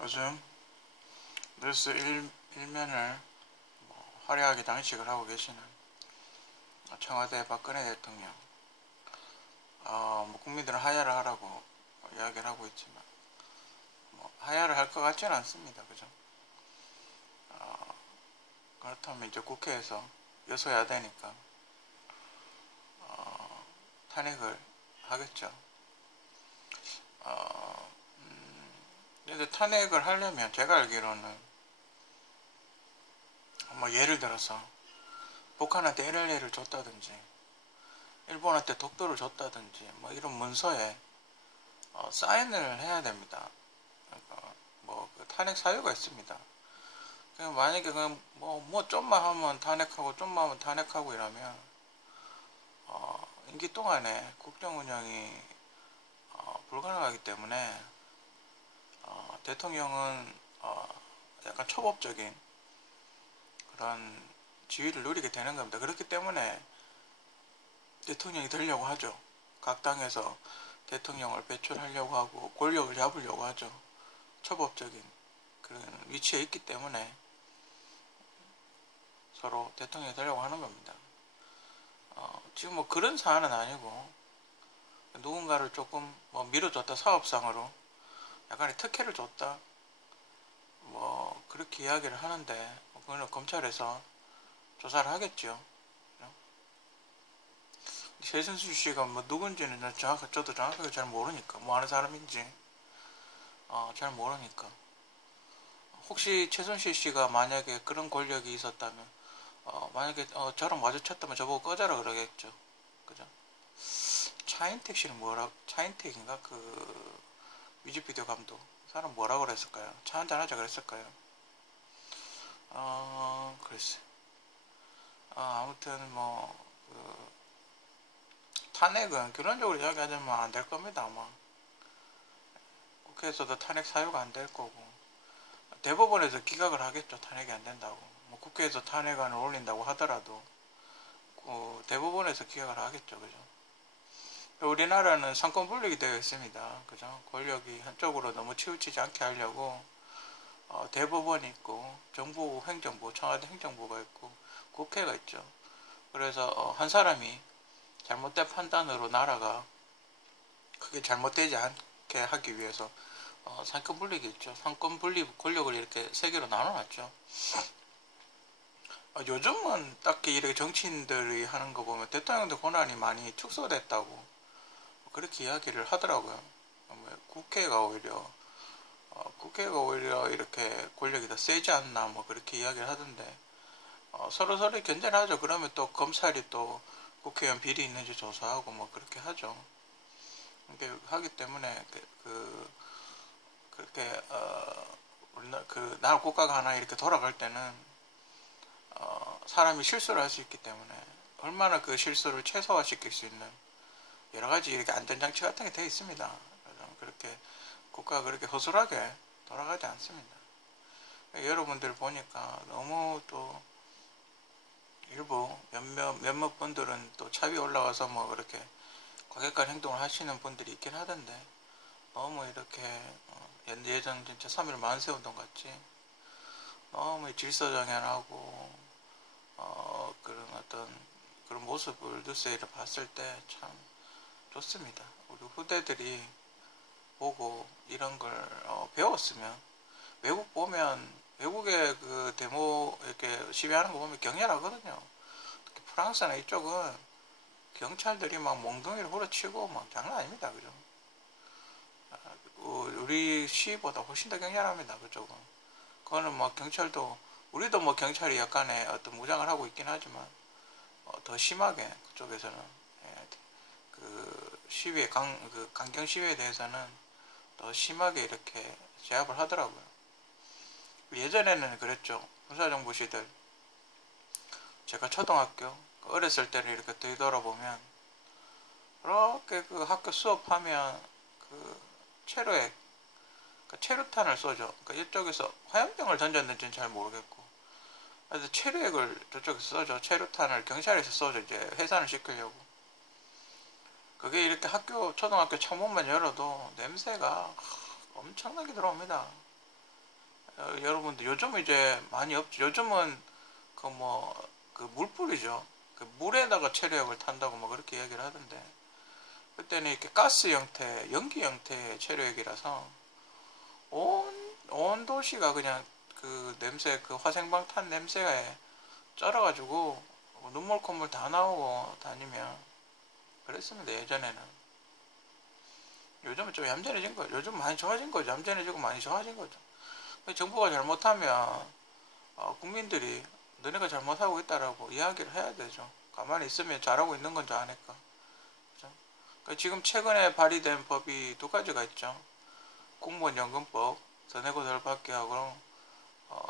요즘 뉴스 일면을 화려하게 장식을 하고 계시는 청와대 박근혜 대통령, 국민들은 하야를 하라고 이야기를 하고 있지만 하야를 할 것 같지는 않습니다. 그죠? 어, 그렇다면 이제 국회에서 여소야대니까 탄핵을 하겠죠. 근데 탄핵을 하려면 제가 알기로는 예를 들어서 북한한테 LLA를 줬다든지 일본한테 독도를 줬다든지 이런 문서에 사인을 해야 됩니다. 그러니까 그 탄핵 사유가 있습니다. 그냥 만약에 그냥 좀만 하면 탄핵하고 좀만 하면 탄핵하고 이러면 임기 동안에 국정 운영이 불가능하기 때문에 대통령은 약간 초법적인 그런 지위를 누리게 되는 겁니다. 그렇기 때문에 대통령이 되려고 하죠. 각 당에서 대통령을 배출하려고 하고 권력을 잡으려고 하죠. 초법적인 그런 위치에 있기 때문에 서로 대통령이 되려고 하는 겁니다. 지금 그런 사안은 아니고 누군가를 조금 밀어줬다, 사업상으로 약간의 특혜를 줬다 그렇게 이야기를 하는데 그거는 검찰에서 조사를 하겠죠. 최순실 씨가 누군지는 저도 정확하게 잘 모르니까 뭐 하는 사람인지 잘 모르니까 혹시 최순실 씨가 만약에 그런 권력이 있었다면 만약에 저랑 마주쳤다면 저보고 꺼져라 그러겠죠. 그죠? 차인택 씨는 차인택인가? 그 뮤직비디오 감독. 그 사람 뭐라 그랬을까요? 차 한잔 하자 그랬을까요? 글쎄. 아무튼 탄핵은 결론적으로 이야기하자면 안 될 겁니다, 아마. 국회에서도 탄핵 사유가 안 될 거고. 대법원에서 기각을 하겠죠, 탄핵이 안 된다고. 국회에서 탄핵안을 올린다고 하더라도 대법원에서 기각을 하겠죠, 그죠? 우리나라는 상권 분립이 되어 있습니다, 그죠? 권력이 한쪽으로 너무 치우치지 않게 하려고 대법원이 있고 정부, 행정부, 청와대 행정부가 있고 국회가 있죠. 그래서 한 사람이 잘못된 판단으로 나라가 크게 잘못되지 않게 하기 위해서 상권 분립이 있죠. 상권 분립 권력을 이렇게 세 개로 나눠놨죠. 요즘은 딱히 이렇게 정치인들이 하는 거 보면 대통령들 권한이 많이 축소됐다고 그렇게 이야기를 하더라고요. 국회가 오히려 이렇게 권력이 더 세지 않나 그렇게 이야기를 하던데 서로 견제를 하죠. 그러면 또 검찰이 또 국회의원 비리 있는지 조사하고 그렇게 하죠. 그렇게 하기 때문에 그렇게 나라 국가가 하나 이렇게 돌아갈 때는 사람이 실수를 할 수 있기 때문에 얼마나 그 실수를 최소화시킬 수 있는 여러 가지 이렇게 안전장치 같은 게 되어 있습니다. 그렇게 국가가 그렇게 허술하게 돌아가지 않습니다. 여러분들 보니까 너무 또 일부 몇몇 분들은 또 차비 올라가서 그렇게 과격한 행동을 하시는 분들이 있긴 하던데 너무 이렇게 예전 진짜 3.1 만세운동 같이 너무 질서정연하고 그런 그런 모습을 뉴스에를 봤을 때 참 좋습니다. 우리 후대들이 보고 이런 걸 배웠으면 외국 보면 외국의 그 데모 이렇게 시위하는 거 보면 격렬하거든요. 특히 프랑스나 이쪽은 경찰들이 몽둥이를 후려치고 장난 아닙니다. 그죠? 우리 시위보다 훨씬 더 격렬합니다. 그쪽은. 그거는 경찰도 우리도 경찰이 약간의 어떤 무장을 하고 있긴 하지만 더 심하게 그쪽에서는 그 시위의 강경 시위에 대해서는 더 심하게 이렇게 제압을 하더라고요. 예전에는 그랬죠. 군사정부 시절 제가 초등학교 어렸을 때를 이렇게 되돌아보면 그렇게 그 학교 수업하면 그 체로에 체류탄을 쏘죠. 그러니까 이쪽에서 화염병을 던졌는지는 잘 모르겠고 그래서 체류액을 저쪽에서 쏘죠. 체류탄을 경찰에서 쏘죠. 이제 해산을 시키려고. 그게 이렇게 초등학교 창문만 열어도 냄새가 엄청나게 들어옵니다. 여러분들 요즘 이제 많이 없죠. 요즘은 그 물불이죠. 그 물에다가 체류액을 탄다고 뭐 그렇게 얘기를 하던데, 그때는 이렇게 가스 형태, 연기 형태의 체류액이라서 온 도시가 그냥 그 냄새, 그 화생방 탄 냄새에 쩔어가지고 눈물 콧물 다 나오고 다니면 그랬습니다, 예전에는. 요즘은 좀 얌전해진 거죠. 요즘 많이 좋아진 거죠. 얌전해지고 많이 좋아진 거죠. 정부가 잘못하면 국민들이 너네가 잘못하고 있다라고 이야기를 해야 되죠. 가만히 있으면 잘하고 있는 건 줄 아니까. 그죠? 그러니까 지금 최근에 발의된 법이 두 가지가 있죠. 공무원 연금법, 더 내고 덜 받게 하고,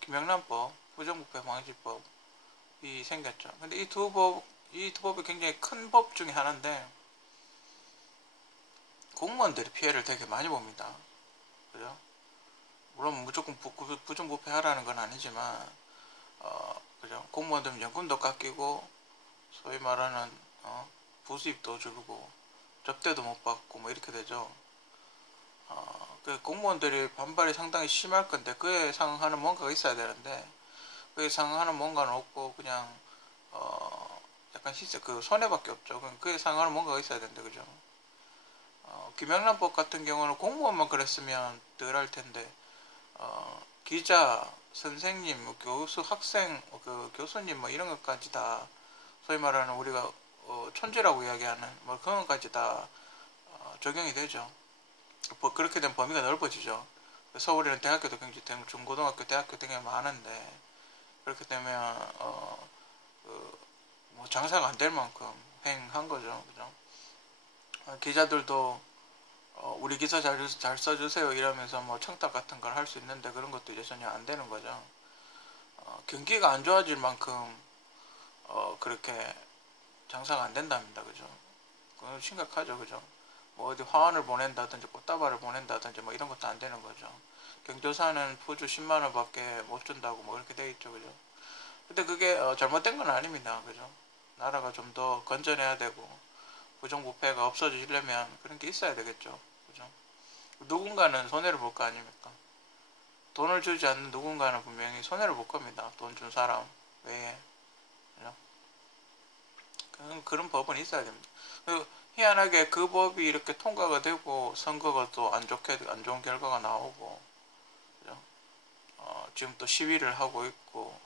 김영란법, 부정부패 방지법이 생겼죠. 근데 이 두 법이 굉장히 큰 법 중에 하나인데, 공무원들이 피해를 되게 많이 봅니다. 그죠? 물론 무조건 부정부패 하라는 건 아니지만, 그죠? 공무원들은 연금도 깎이고, 소위 말하는, 부수입도 줄고, 접대도 못 받고, 뭐 이렇게 되죠. 그 공무원들이 반발이 상당히 심할 건데, 그에 상응하는 뭔가가 있어야 되는데, 그에 상응하는 뭔가는 없고, 그냥, 약간 그 손해밖에 없죠. 그에 상응하는 뭔가가 있어야 되는데, 그죠? 김영란법 같은 경우는 공무원만 그랬으면 덜 할 텐데, 기자, 선생님, 뭐 교수, 학생, 그 교수님 뭐 이런 것까지 다 소위 말하는 우리가 천재라고 이야기하는 뭐 그런 것까지 다 적용이 되죠. 그렇게 되면 범위가 넓어지죠. 서울에는 대학교도 굉장히 중고등학교, 대학교 굉장히 많은데 그렇게 되면 뭐 장사가 안 될 만큼 횡한 거죠. 그죠? 기자들도 우리 기사 잘 써주세요 이러면서 뭐 청탁 같은 걸 할 수 있는데 그런 것도 이제 전혀 안 되는 거죠. 경기가 안 좋아질 만큼 그렇게 장사가 안 된답니다. 그죠? 그건 심각하죠. 그죠? 뭐 어디 화환을 보낸다든지 꽃다발을 보낸다든지 뭐 이런 것도 안 되는 거죠. 경조사는 푸주 10만원 밖에 못 준다고 뭐 그렇게 돼 있죠. 그죠? 근데 그게 잘못된 건 아닙니다. 그죠? 나라가 좀 더 건전해야 되고 부정부패가 없어지려면 그런 게 있어야 되겠죠. 그죠? 누군가는 손해를 볼 거 아닙니까? 돈을 주지 않는 누군가는 분명히 손해를 볼 겁니다. 돈 준 사람 외에. 그죠? 그런 법은 있어야 됩니다. 그리고 희한하게 그 법이 이렇게 통과가 되고 선거가 또 안 좋은 결과가 나오고, 그죠? 지금 또 시위를 하고 있고,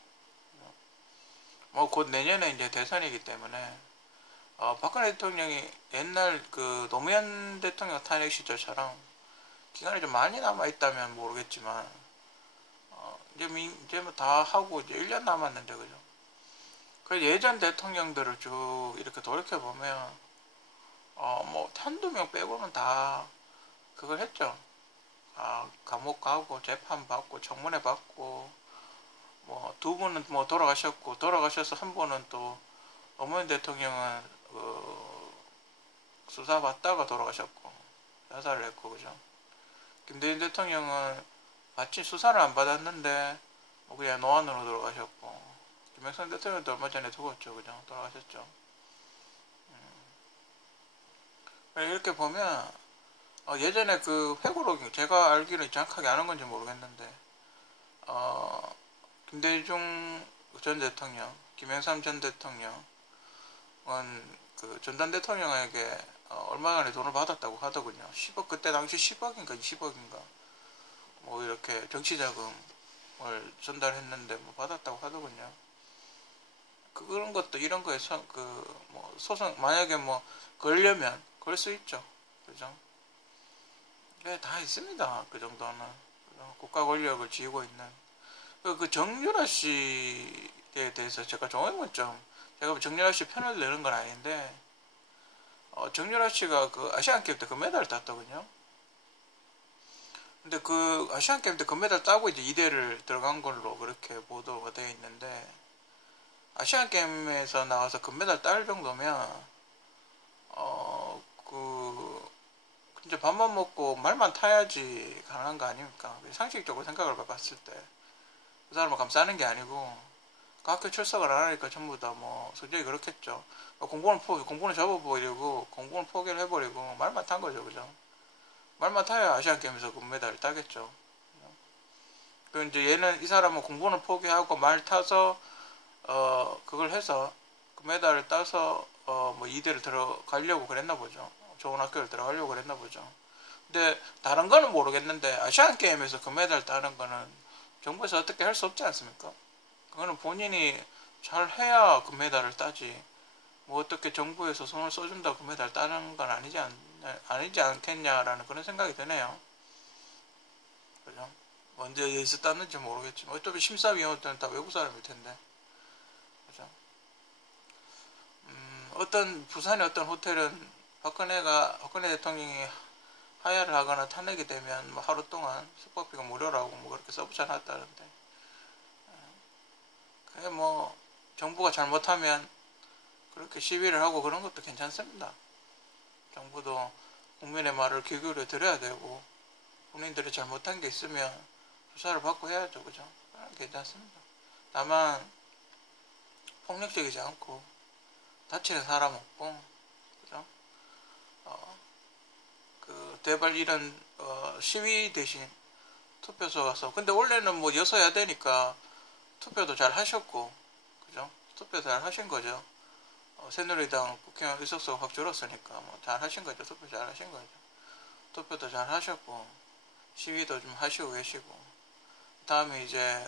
뭐 곧 내년에 이제 대선이기 때문에 박근혜 대통령이 옛날 그 노무현 대통령 탄핵 시절처럼 기간이 좀 많이 남아 있다면 모르겠지만 이제 뭐 다 하고 이제 1년 남았는데 그죠? 그 예전 대통령들을 쭉 이렇게 돌이켜 보면 뭐 한두 명 빼고는 다 그걸 했죠. 감옥 가고 재판 받고 청문회 받고 뭐 두 분은 뭐 돌아가셔서 한 분은 또 노무현 대통령은 수사 받다가 돌아가셨고 자살을 했고 그죠. 김대중 대통령은 마침 수사를 안 받았는데 뭐 그냥 노안으로 돌아가셨고 김영삼 대통령도 얼마 전에 죽었죠. 그죠. 돌아가셨죠. 이렇게 보면 예전에 그 회고록 제가 알기로 정확하게 아는 건지 모르겠는데 김대중 전 대통령, 김영삼 전 대통령은 그 전단 대통령에게 얼마간의 돈을 받았다고 하더군요. 10억, 그때 당시 10억인가 20억인가 뭐 이렇게 정치자금을 전달했는데 뭐 받았다고 하더군요. 그런 것도 이런 거에 뭐 소송 만약에 뭐 걸려면 걸 수 있죠. 그죠? 네, 다 있습니다. 그 정도는 국가 권력을 쥐고 있는 그 정유라 씨에 대해서 제가 제가 정유라 씨 편을 내는 건 아닌데 정유라 씨가 그 아시안 게임 때 금메달을 땄더군요. 근데 그 아시안 게임 때 금메달 따고 이제 이대를 들어간 걸로 그렇게 보도가 되어 있는데 아시안 게임에서 나와서 금메달 딸 정도면 이제 밥만 먹고 말만 타야지 가능한 거 아닙니까? 상식적으로 생각을 해봤을 때 그 사람을 감싸는 게 아니고 그 학교 출석을 안 하니까 전부 다 뭐 성적이 그렇겠죠. 공부는 접어버리고 공부는 포기를 해버리고 말만 탄 거죠. 그죠? 말만 타야 아시안 게임에서 금메달을 따겠죠. 그 이제 얘는 이 사람은 공부는 포기하고 말 타서 그걸 해서 금메달을 따서 뭐 이대를 들어가려고 그랬나 보죠. 좋은 학교를 들어가려고 그랬나 보죠. 근데 다른 거는 모르겠는데 아시안 게임에서 금메달 따는 거는 정부에서 어떻게 할 수 없지 않습니까? 그거는 본인이 잘 해야 금메달을 따지. 뭐 어떻게 정부에서 손을 써준다 금메달 따는 건 아니지 않겠냐라는 그런 생각이 드네요. 그죠? 언제 여기서 땄는지 모르겠지만 어차피 심사위원들은 다 외국 사람일 텐데. 그죠? 어떤 부산의 어떤 호텔은 박근혜 대통령이 하야를 하거나 탄핵이 되면 뭐 하루 동안 숙박비가 무료라고 뭐 그렇게 써붙여놨다는데, 그게 뭐 정부가 잘못하면 그렇게 시위를 하고 그런 것도 괜찮습니다. 정부도 국민의 말을 귀 기울여 들어야 되고, 국민들이 잘못한 게 있으면 조사를 받고 해야죠. 그죠? 괜찮습니다. 다만 폭력적이지 않고 다치는 사람 없고, 그죠? 그 대발 이런 시위 대신 투표소 가서, 근데 원래는 뭐 여서야 되니까 투표도 잘 하셨고, 그죠? 투표 잘 하신 거죠. 새누리당 국회의원 의석수가 확 줄었으니까 뭐 잘 하신 거죠. 투표 잘 하신 거죠. 투표도 잘 하셨고 시위도 좀 하시고 계시고, 다음에 이제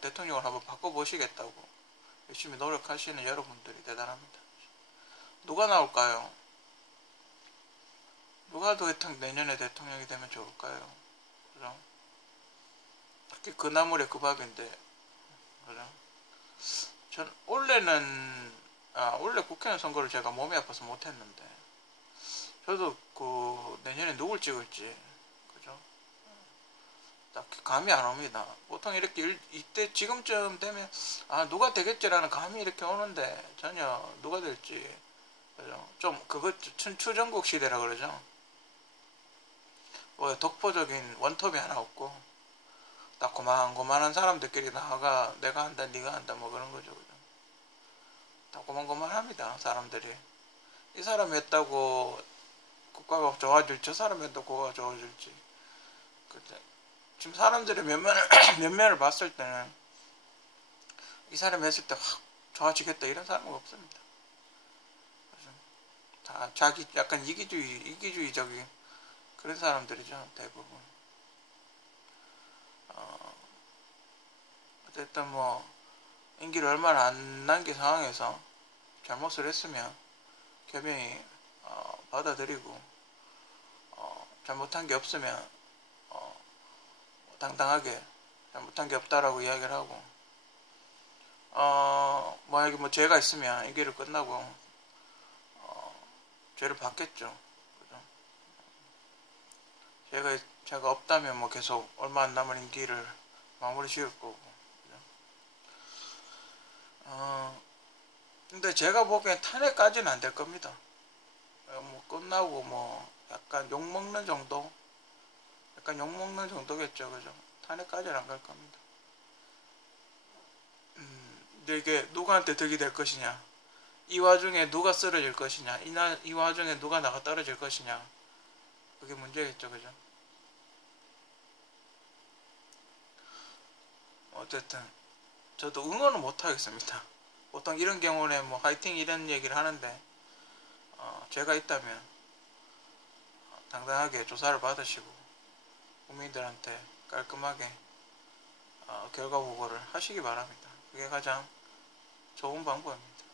대통령을 한번 바꿔보시겠다고 열심히 노력하시는 여러분들이 대단합니다. 누가 나올까요? 누가 내년에 대통령이 되면 좋을까요? 그죠? 특히 그 나물에 그 밥인데, 그죠? 전 원래 국회의원 선거를 제가 몸이 아파서 못했는데, 저도 그 내년에 누굴 찍을지, 그죠? 딱히 감이 안 옵니다. 보통 이렇게 이때 지금쯤 되면 누가 되겠지라는 감이 이렇게 오는데 전혀 누가 될지, 그죠? 좀 그거 추정국 시대라 그러죠. 뭐 독보적인 원톱이 하나 없고 딱 고만고만한 사람들끼리 나가 내가 한다 네가 한다 뭐 그런 거죠. 그죠? 다 고만고만합니다. 사람들이. 이 사람이 했다고 국가가 좋아질지, 저 사람이 했다고 국가가 좋아질지. 지금 사람들의 면면을 봤을 때는 이 사람이 했을 때 확 좋아지겠다 이런 사람은 없습니다. 다 자기 약간 이기주의적인 그런 사람들이죠, 대부분. 어쨌든 뭐 임기를 얼마나 안 남긴 상황에서 잘못을 했으면 겸연히 받아들이고, 잘못한 게 없으면 당당하게 잘못한 게 없다라고 이야기를 하고, 만약에 뭐 죄가 있으면 임기를 끝나고 죄를 받겠죠. 그죠? 죄가 없다면 뭐 계속 얼마 안 남은 임기를 마무리 지을 거고. 근데 제가 보기엔 탄핵까지는 안 될 겁니다. 뭐 끝나고 뭐 약간 욕먹는 정도? 약간 욕먹는 정도겠죠. 그죠? 탄핵까지는 안 갈 겁니다. 근데 이게 누구한테 득이 될 것이냐? 이 와중에 누가 쓰러질 것이냐? 이 와중에 누가 나가 떨어질 것이냐? 그게 문제겠죠. 그죠? 어쨌든 저도 응원은 못 하겠습니다. 보통 이런 경우는 뭐 화이팅 이런 얘기를 하는데, 죄가 있다면 당당하게 조사를 받으시고 국민들한테 깔끔하게 결과 보고를 하시기 바랍니다. 그게 가장 좋은 방법입니다.